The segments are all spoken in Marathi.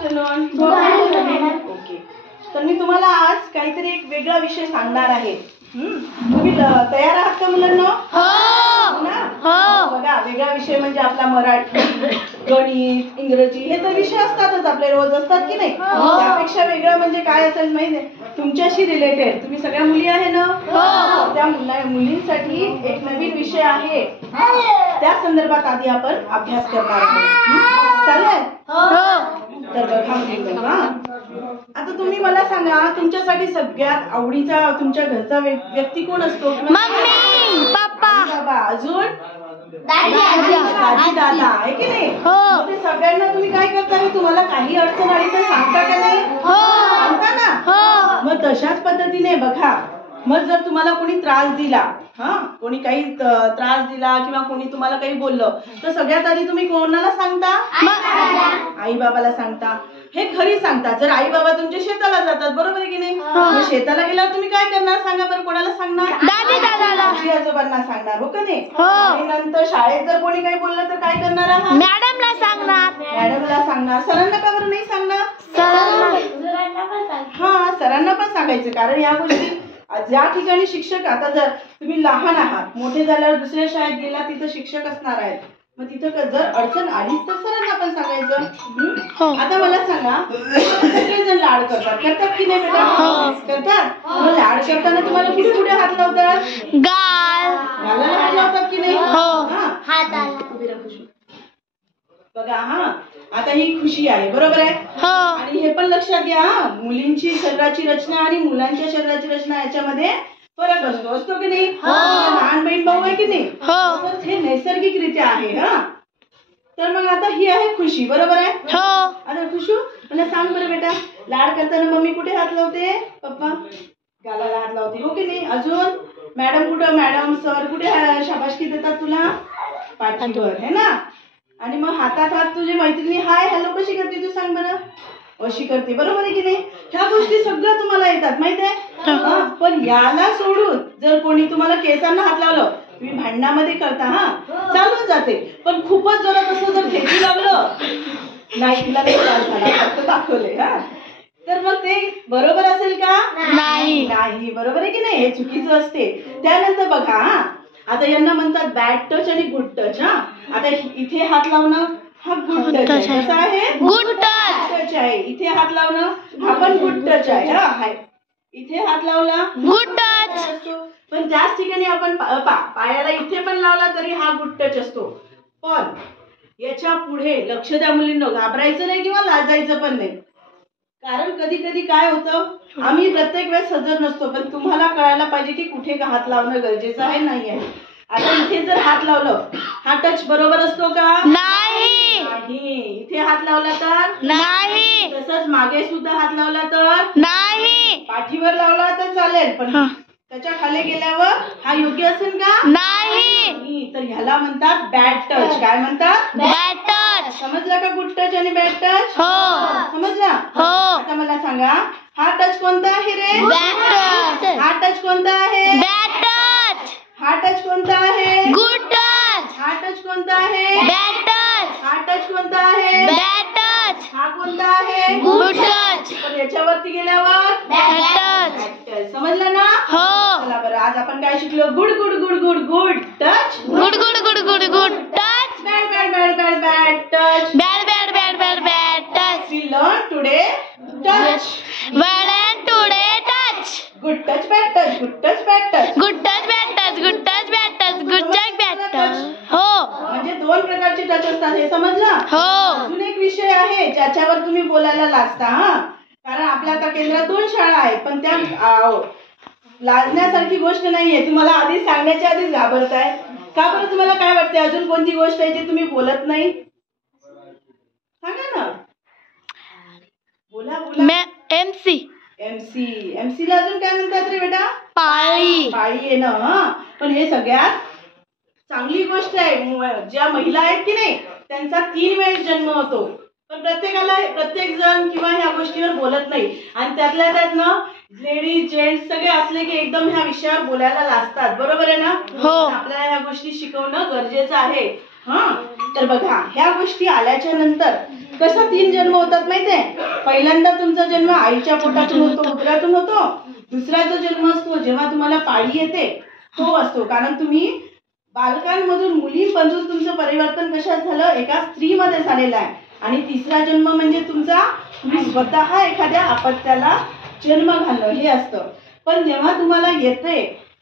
आफ्टरनून. ओके, तर मी तुम्हाला आज काहीतरी एक वेगळा विषय सांगणार आहे. तुम्ही तयार आहात का मुलांना? हो ना. बघा, वेगळा विषय म्हणजे आपला मराठी, गणित, इंग्रजी हे तर विषय असतातच, आपले रोज असतात की नाही. त्यापेक्षा वेगळं म्हणजे काय असेल माहिती आहे? तुमच्याशी रिलेटेड, तुम्ही सगळ्या मुली आहे ना, त्या मुलींसाठी एक नवीन विषय आहे. त्या संदर्भात आधी आपण अभ्यास करणार आहोत. चालेल? तर बघा, आता तुम्ही मला सांगा, तुमच्यासाठी सगळ्यात आवडीचा तुमच्या घरचा व्यक्ती कोण असतो? मम्मी, पप्पा, बाबा. अजून दादी, दादा आहे की नाही? ते सगळ्यांना तुम्ही काय करता? तुम्हाला काही अडचण आली तर सांगता का नाही? सांगता ना. मग तशाच पद्धतीने बघा, मग जर तुम्हाला कोणी त्रास दिला, कोणी काही त्रास दिला किंवा कोणी तुम्हाला काही बोललं, तर सगळ्यात आधी तुम्ही कोणाला सांगता? आई बाबाला सांगता. हे खरी सांगता. जर आई बाबा तुमच्या शेताला जातात, बरोबर आहे की नाही? मग शेताला गेल्यावर तुम्ही काय करणार? सांगा बरं, कोणाला सांगणार? आजी आजोबांना सांगणार, हो का नाही? आणि नंतर शाळेत जर कोणी काही बोललं तर काय करणार आहात? मॅडमला सांगणार. मॅडमला सांगणार. सरांना का बरं नाही सांगणार? सरांना पण सांगायचं. कारण या गोष्टी ज्या ठिकाणी शिक्षक, आता जर तुम्ही लहान आहात, मोठे झाल्यावर दुसऱ्या शाळेत गेला, तिथं शिक्षक असणार आहेत, मग तिथं जर अडचण आलीच तर सरांना पण सांगायचं. आता मला सांगा, सगळेजण लाड करतात की नाही बेटा? करतात. मग लाड करताना तुम्हाला कुठे कुठे हात लावतात? गालाला हात लावतात की नाही? बघा, आता ही खुशी आहे, बरोबर आहे? आणि हे पण लक्षात घ्या, मुलींची शरीराची रचना आणि मुलांच्या शरीराची रचना याच्यामध्ये फरक असतो की नाही? लहान बहीण भाऊ आहे की नाही? हे नैसर्गिकरित्या आहे. तर मग आता ही आहे खुशी, बरोबर आहे? आता खुशू, मला सांग बरं बेटा, लाड करताना मम्मी कुठे हात लावते? पप्पा गालाला हात लावते, हो की नाही? अजून मॅडम कुठं, मॅडम सर कुठे शाबासकी देतात तुला? पाठीवर, है ना? आणि मग हातात हात तुझी मैत्रिणी हाय हॅलो कशी करते तू सांग बरं? अशी करते, बरोबर आहे की नाही? ह्या गोष्टी सगळ्या तुम्हाला येतात, माहित आहे? पण याला सोडून जर कोणी तुम्हाला केसांना हात लावलं, तुम्ही भांडणामध्ये करता, चालून जाते. पण खूपच जोरात असं जर खेचू लागलं, नाही तिला त्रास झाला, दाखवले, तर मग ते बरोबर असेल का? नाही, बरोबर आहे की नाही? हे चुकीचं असते. त्यानंतर बघा, आता यांना म्हणतात बॅड टच आणि गुड टच. आता इथे हात लावणं हा गुड टच आहे. कसा आहे? गुड टच आहे. इथे हात लावणं हा पण गुड टच आहे. इथे हात लावला गुड टच असतो. पण त्याच ठिकाणी आपण पायाला इथे पण लावला तरी हा गुड टच असतो. पण याच्या पुढे लक्ष द्या मुलींनो, घाबरायचं नाही किंवा लाजायचं पण नाही. कारण कधी कधी काय होतं, आम्ही प्रत्येक वेळेस हजर नसतो, पण तुम्हाला कळायला पाहिजे की कुठे हात लावणं गरजेचं आहे, नाही आहे. आता इथे जर हात लावलं, हा टच बरोबर असतो का? नाही. इथे हात लावला तर नाही. तसंच मागे सुद्धा हात लावला तर नाही. पाठीवर लावला तर चालेल, पण त्याच्या खाली गेल्यावर हा योग्य असेल का? नाही. तर ह्याला म्हणतात बॅड टच. काय म्हणतात? Bad touch. समजलं का? गुड टच आणि बॅड टच समजला? आता मला सांगा, हा टच कोणता आहे रे? Bad touch. हा टच कोणता आहे? Bad touch. हा टच कोणता आहे? Good touch. हा टच कोणता आहे? Bad touch. हा टच कोणता आहे? Bad touch. हा कोणता आहे? Good touch. पण याच्यावरती गेल्यावर बॅड टच. समजलं ना? चला बरं, आज आपण काय शिकलो? Good good good good good touch. Good good good good good touch. Bad bad bad bad bad touch. Bad bad bad bad bad touch. We learn today touch. learn today touch. Good touch, bad touch. Good touch, bad touch. Good touch, bad touch. Good touch, bad touch. Good touch, bad touch. हो. म्हणजे दोन प्रकारचे टच असतात, हे समजलं? अजून एक विषय आहे ज्याच्यावर तुम्ही बोलायला लाजता, कारण आपल्या आता केंद्रात 2 शाळा आहेत, पण त्या लाजण्यासारखी गोष्ट नाहीये. तुम्हाला आधी सांगण्याच्या आधीच घाबरताय का बरं? तुम्हाला काय वाटते अजून कोणती गोष्ट आहे जी तुम्ही बोलत नाही? सांगा ना, बोला बोला. एमसी ला अजून काय म्हणतात रे बेटा? पाळी आहे ना. पण हे सगळ्यात चांगली गोष्ट आहे. ज्या महिला आहेत की नाही, त्यांचा 3 वेळेस जन्म होतो, पण प्रत्येक जण किंवा ह्या गोष्टीवर बोलत नाही. आणि त्यातल्या त्यात ना लेडीज जेंट्स सगळे असले की एकदम ह्या विषयावर बोलायला लाजतात, बरोबर आहे ना? आपल्याला ह्या गोष्टी शिकवणं गरजेचं आहे. हा तर बघा ह्या गोष्टी आल्याच्या नंतर कसा 3 जन्म होतात माहितीये. पहिल्यांदा तुमचा जन्म आईच्या पोटातून होतो, उदरातून होतो. दुसरा जो जन्म असतो जेव्हा तुम्हाला पाळी येते तो असतो, कारण तुम्ही बालकांमधून मुलींमधून तुमचं परिवर्तन कशात झालं, एका स्त्रीमध्ये झालेलं आहे. आणि तिसरा जन्म म्हणजे तुमचा तुम्ही स्वतः एखाद्या अपत्याला जन्म घालणं हे असतं. पण जेव्हा तुम्हाला येते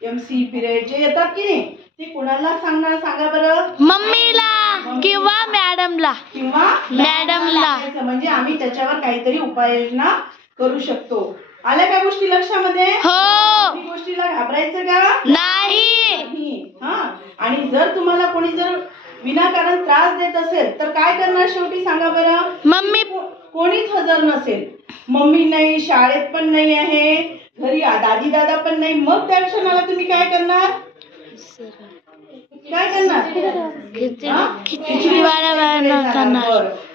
MC पिरियड जे येतात की नाही ते कोणाला सांगणार सांगा बरं. मम्मीला किंवा मॅडमला. म्हणजे आम्ही त्याच्यावर काहीतरी उपाययोजना करू शकतो. आल्या काय गोष्टी लक्षामध्ये. हो. गोष्टीला घाबरायचं का नाही. हा आणि जर तुम्हाला कोणी जर विनाकारण त्रास देत असेल तर काय करणार शेवटी सांगा बरं. मम्मी कोणीच हजर नसेल, मम्मी नाही, शाळेत पण नाही आहे, घरी दादी दादा पण नाही, मग त्या क्षणाला तुम्ही काय करणार.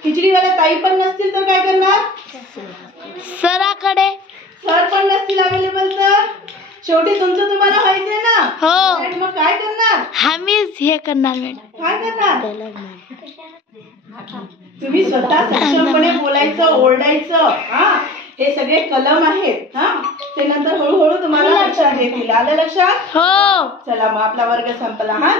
खिचडीवाल्या ताई पण नसतील तर काय करणार. सराकडे. सर पण नसतील अवेलेबल तर शेवटी तुमचं तुम्हाला व्हायचंय ना. हो. मग काय करणार. आम्हीच हे करणार मॅडम. काय करणार. तुम्ही स्वतः सक्षमपणे बोलायचं, ओरडायचं. हा हे सगळे कलम आहेत. हा ते नंतर हळूहळू तुम्हाला लक्षात येतील. आलं लक्षात. हो. चला मग आपला वर्ग संपला. हा